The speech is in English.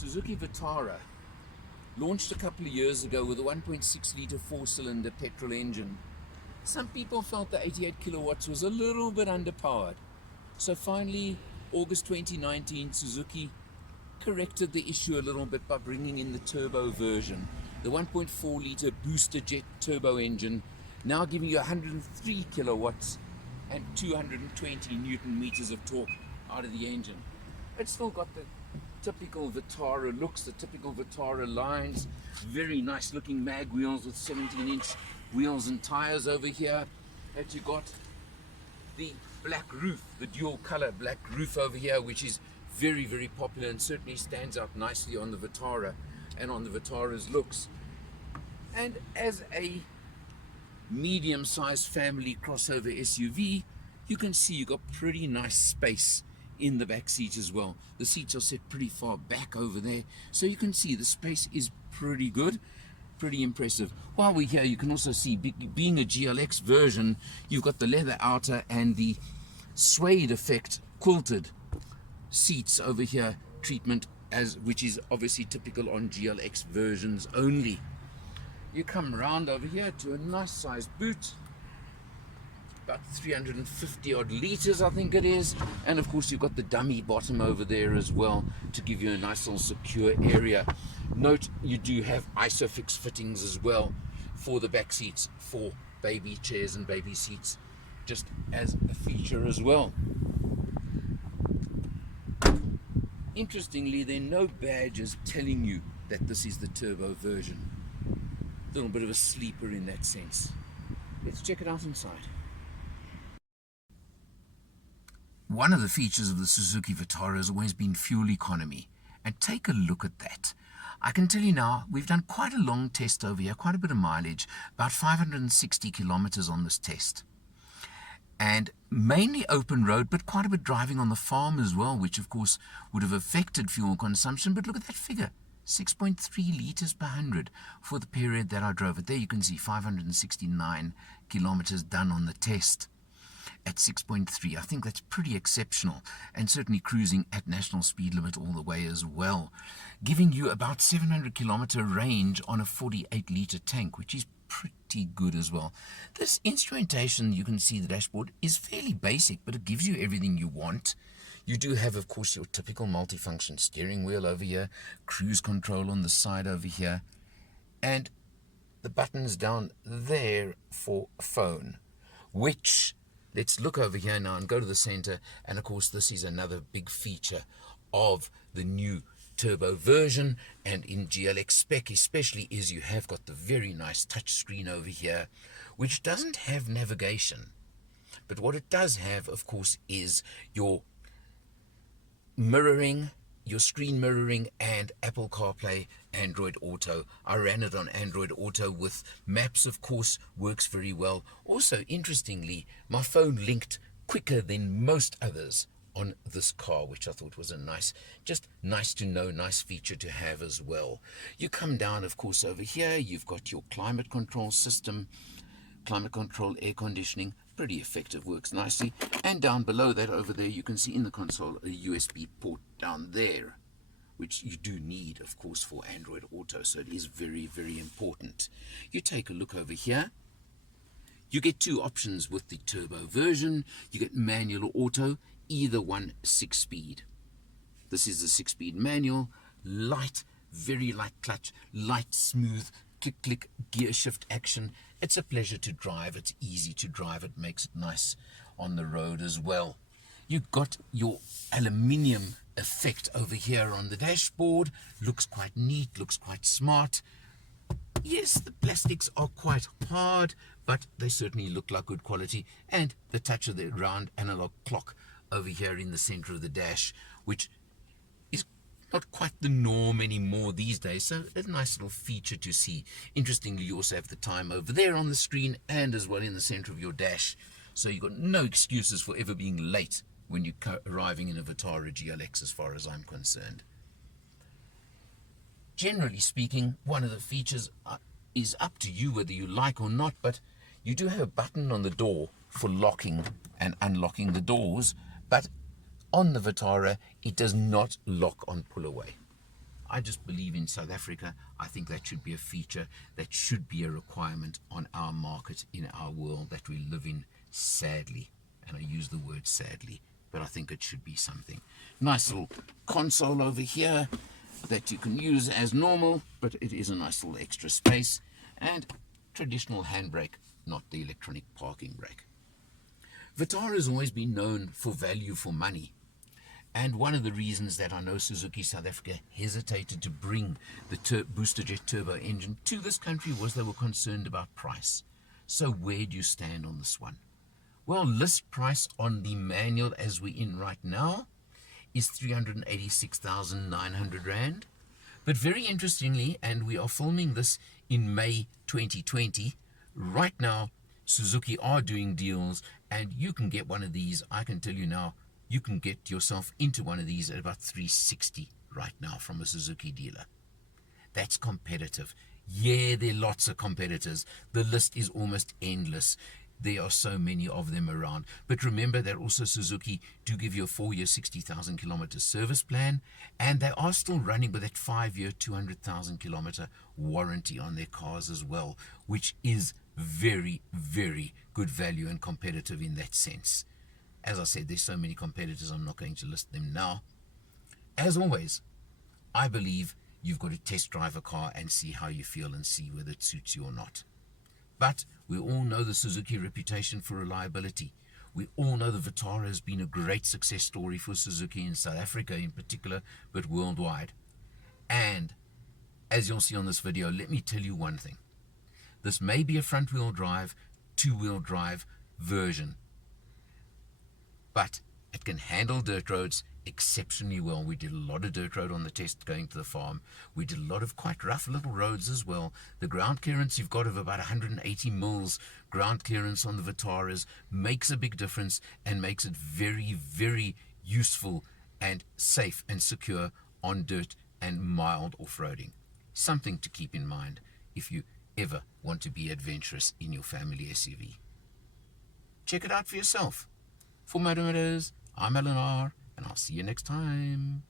Suzuki Vitara, launched a couple of years ago with a 1.6 litre four-cylinder petrol engine. Some people felt the 88 kilowatts was a little bit underpowered. So finally, August 2019, Suzuki corrected the issue a little bit by bringing in the turbo version. The 1.4 litre booster jet turbo engine, now giving you 103 kilowatts and 220 Newton meters of torque out of the engine. It's still got the typical Vitara looks, the typical Vitara lines, very nice looking mag wheels with 17-inch wheels and tires over here. And you got the black roof, the dual color black roof over here, which is very, very popular and certainly stands out nicely on the Vitara and on the Vitara's looks. And as a medium-sized family crossover SUV, you can see you got pretty nice space in the back seat as well. The seats are set pretty far back over there, so you can see the space is pretty good, pretty impressive. While we're here, you can also see, being a GLX version, you've got the leather outer and the suede effect quilted seats over here treatment, which is obviously typical on GLX versions only. You come around over here to a nice sized boot, about 350 odd liters I think it is, and of course you've got the dummy bottom over there as well to give you a nice little secure area. Note you do have ISOFIX fittings as well for the back seats, for baby chairs and baby seats, just as a feature as well. Interestingly, there are no badges telling you that this is the turbo version. A little bit of a sleeper in that sense. Let's check it out inside. One of the features of the Suzuki Vitara has always been fuel economy, and take a look at that. I can tell you now, we've done quite a long test over here, quite a bit of mileage, about 560 kilometers on this test. And mainly open road, but quite a bit driving on the farm as well, which of course would have affected fuel consumption. But look at that figure, 6.3 liters per 100 for the period that I drove it. There you can see 569 kilometers done on the test at 6.3. I think that's pretty exceptional, and certainly cruising at national speed limit all the way as well, giving you about 700 kilometer range on a 48 liter tank, which is pretty good as well. This instrumentation, you can see the dashboard is fairly basic, but it gives you everything you want. You do have, of course, your typical multifunction steering wheel over here, cruise control on the side over here, and the buttons down there for phone, which, let's look over here now and go to the center. And of course, this is another big feature of the new turbo version and in GLX spec especially, is you have got the very nice touch screen over here, which doesn't have navigation. But what it does have, of course, is your mirroring, your screen mirroring, and Apple CarPlay, Android Auto. I ran it on Android Auto with maps, of course, works very well. Also, interestingly, my phone linked quicker than most others on this car, which I thought was a nice to know, nice feature to have as well. You come down, of course, over here, you've got your climate control system, climate control, air conditioning, pretty effective, works nicely. And down below that over there, you can see in the console a USB port down there, which you do need, of course, for Android Auto, so it is very, very important. You take a look over here. You get two options with the turbo version. You get manual or auto, either one 6-speed. This is the 6-speed manual, light, very light clutch, light, smooth, click gear shift action. It's a pleasure to drive. It's easy to drive. It makes it nice on the road as well. You've got your aluminium effect over here on the dashboard. Looks quite neat, looks quite smart. Yes, the plastics are quite hard, but they certainly look like good quality. And the touch of the round analog clock over here in the center of the dash, which is not quite the norm anymore these days, so a nice little feature to see. Interestingly, you also have the time over there on the screen and as well in the center of your dash, so you've got no excuses for ever being late when you're arriving in a Vitara GLX, as far as I'm concerned. Generally speaking, one of the features is up to you whether you like or not, but you do have a button on the door for locking and unlocking the doors, but on the Vitara, it does not lock on pull away. I just believe in South Africa. I think that should be a feature, that should be a requirement on our market, in our world that we live in, sadly. And I use the word sadly, but I think it should be something. Nice little console over here that you can use as normal, but it is a nice little extra space. And traditional handbrake, not the electronic parking brake. Vitara has always been known for value for money. And one of the reasons that I know Suzuki South Africa hesitated to bring the booster jet turbo engine to this country was they were concerned about price. So where do you stand on this one? Well, list price on the manual as we're in right now is 386,900 Rand. But very interestingly, and we are filming this in May 2020, right now Suzuki are doing deals, and you can get one of these. I can tell you now, you can get yourself into one of these at about 360 right now from a Suzuki dealer. That's competitive. Yeah, there are lots of competitors. The list is almost endless. There are so many of them around. But remember that also Suzuki do give you a 4-year, 60,000 kilometer service plan, and they are still running with that 5-year, 200,000 kilometer warranty on their cars as well, which is very, very good value and competitive in that sense. As I said, there's so many competitors, I'm not going to list them now. As always, I believe you've got to test drive a car and see how you feel and see whether it suits you or not. But we all know the Suzuki reputation for reliability. We all know the Vitara has been a great success story for Suzuki in South Africa in particular, but worldwide. And as you'll see on this video, let me tell you one thing. This may be a front-wheel drive, two-wheel drive version, but it can handle dirt roads exceptionally well. We did a lot of dirt road on the test going to the farm. We did a lot of quite rough little roads as well. The ground clearance you've got of about 180 mils ground clearance on the Vitaras makes a big difference and makes it very, very useful and safe and secure on dirt and mild off-roading. Something to keep in mind if you ever want to be adventurous in your family SUV. Check it out for yourself. For Motometers, I'm Eleanor, and I'll see you next time.